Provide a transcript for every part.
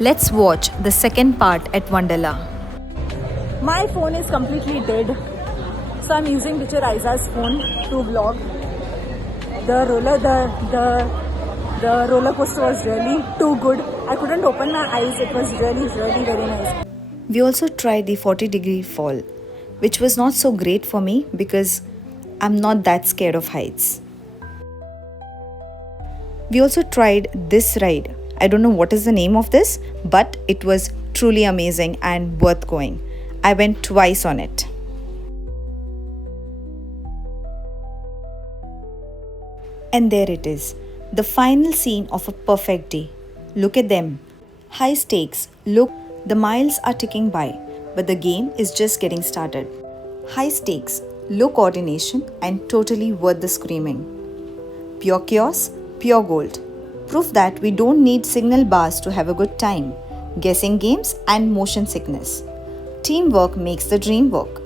Let's watch the second part at Wonderla. My phone is completely dead, so I'm using teacher Aiza's phone to vlog. The roller coaster was really too good. I couldn't open my eyes. It was really very nice. We also tried the 40-degree fall, which was not so great for me because I'm not that scared of heights. We also tried this ride. I don't know what is the name of this, but it was truly amazing and worth going. I went twice on it. And there it is, the final scene of a perfect day. Look at them. High stakes. Look, the miles are ticking by, but the game is just getting started. High stakes, low coordination, and totally worth the screaming. Pure chaos, pure gold. Proof that we don't need signal bars to have a good time. Guessing games and motion sickness. Teamwork makes the dream work.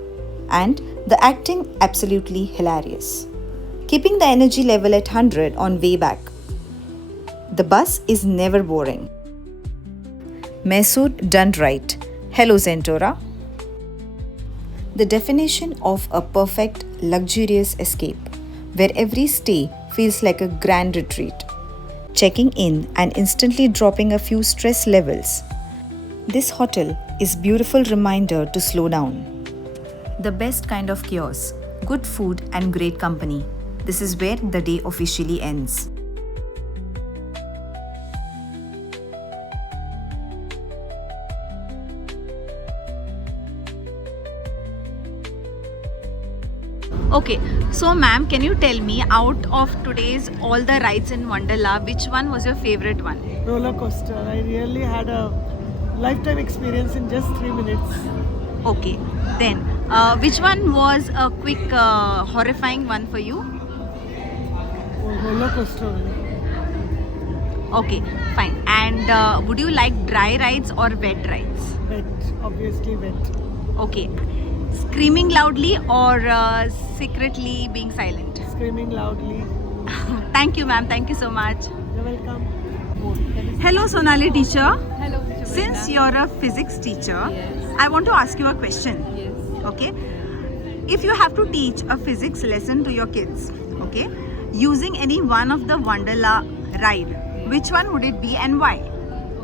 And the acting absolutely hilarious. Keeping the energy level at 100 on way back. The bus is never boring. Masood done right. Hello Zentora. The definition of a perfect, luxurious escape, where every stay feels like a grand retreat. Checking in and instantly dropping a few stress levels. This hotel is a beautiful reminder to slow down. The best kind of chaos, good food and great company. This is where the day officially ends. Okay, so ma'am, can you tell me out of today's all the rides in Wonderla, which one was your favorite one? Roller coaster. I really had a lifetime experience in just 3 minutes. Okay, then which one was a quick horrifying one for you? Roller coaster. Okay, fine. And would you like dry rides or wet rides? Wet, obviously wet. Okay. Screaming loudly or secretly being silent? Screaming loudly. Thank you, ma'am. Thank you so much. You're welcome. Hello, Sonali teacher. Hello, teacher Since Brenda. you're a physics teacher, Yes. I want to ask you a question. Yes. Okay. If you have to teach a physics lesson to your kids, okay, using any one of the Wonderla ride, which one would it be and why?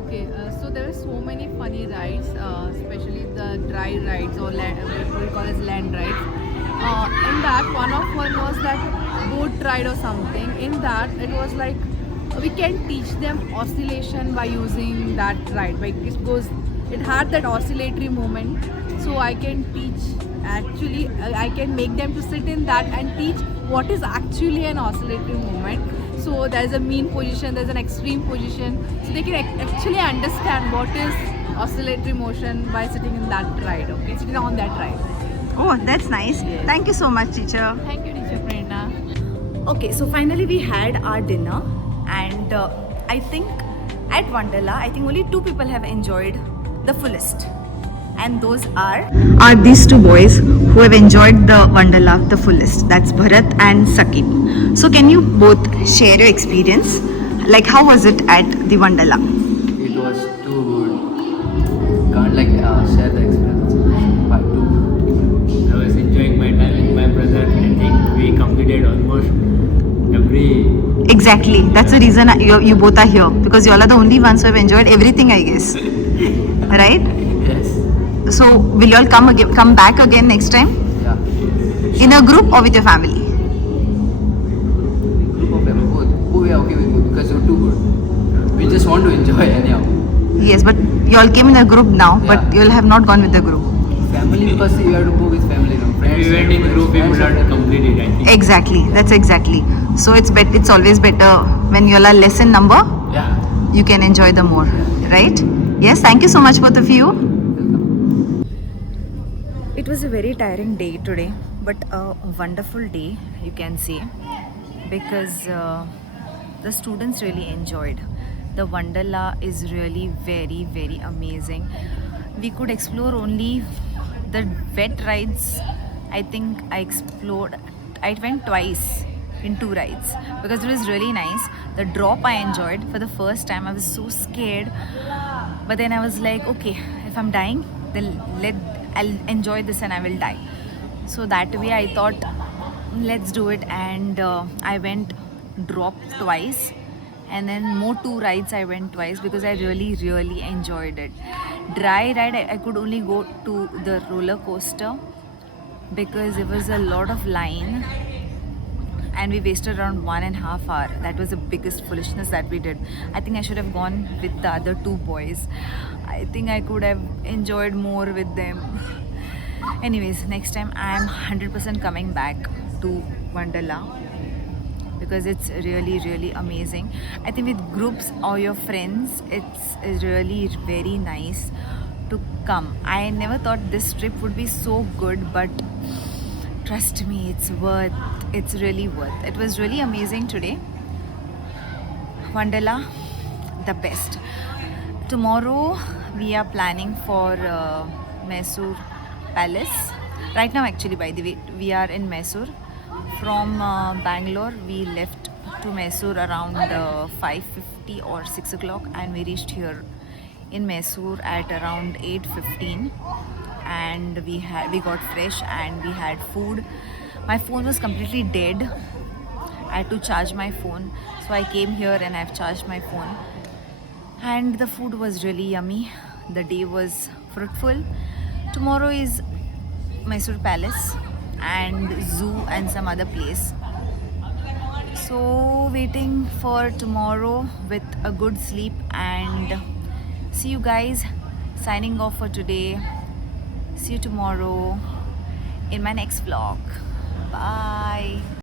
Okay, so there are so many funny rides, especially the dry rides or what we call as land rides. In that, one was that boat ride or something. In that, it was like we can teach them oscillation by using that ride. Like it had that oscillatory moment, so I can teach. Actually, I can make them to sit in that and teach what is actually an oscillatory movement. So there's a mean position, there's an extreme position, so they can actually understand what is oscillatory motion by sitting in that ride, okay, sitting on that ride. Oh, that's nice. Yes. Thank you so much, teacher. Thank you, teacher Prerna. Okay, so finally we had our dinner, and I think at Wonderla, I think only 2 people have enjoyed the fullest. And those are these 2 boys who have enjoyed the Wonderla the fullest. That's Bharat and Sakib. So can you both share your experience? Like how was it at the Wonderla? It was too good. Can't share the experience. But too good. I was enjoying my time with my brother. I think we completed almost every. Exactly. That's the reason you both are here, because you all are the only ones who have enjoyed everything, I guess. Right? Yes. So will you all come back again next time? Yeah. In a group or with your family? Group of them both. Oh, we are okay with you because you're too good. We just want to enjoy anyhow. Yes, but you all came in a group now, but Yeah. you all have not gone with the group. Family because you have to go with family. No? Friends. We went in group, we would have completed, I think. Exactly, that's exactly. So it's always better when you all are less in number, Yeah. you can enjoy the more, right? Yes, thank you so much both of you. It was a very tiring day today, but a wonderful day, you can say, because the students really enjoyed. The Wonderla is really very amazing. We could explore only the wet rides. I think I went twice in 2 rides because it was really nice. The drop I enjoyed for the first time. I was so scared, But then I was like, okay, if I'm dying, then I'll enjoy this and I will die. So that way I thought, let's do it. And I went drop twice, and then more 2 rides I went twice because I really enjoyed it. Dry ride I could only go to the roller coaster because it was a lot of line and we wasted around 1.5 hour. That was the biggest foolishness that we did. I think I should have gone with the other 2 boys. I think I could have enjoyed more with them. Anyways, next time I am 100% coming back to Wonderla because it's really amazing. I think with groups or your friends, it's really very nice to come. I never thought this trip would be so good, but trust me, it's really worth. It was really amazing today. Wonderla, the best. Tomorrow we are planning for Mysore Palace. Right now, actually, by the way, we are in Mysore. From Bangalore, we left to Mysore around 5:50 or 6 o'clock, and we reached here in Mysore at around 8:15. And we got fresh and we had food. My phone was completely dead. I had to charge my phone, so I came here and I've charged my phone. And the food was really yummy. The day was fruitful. Tomorrow is Mysore Palace and zoo and some other place. So waiting for tomorrow with a good sleep, and see you guys. Signing off for today. See you tomorrow in my next vlog. Bye.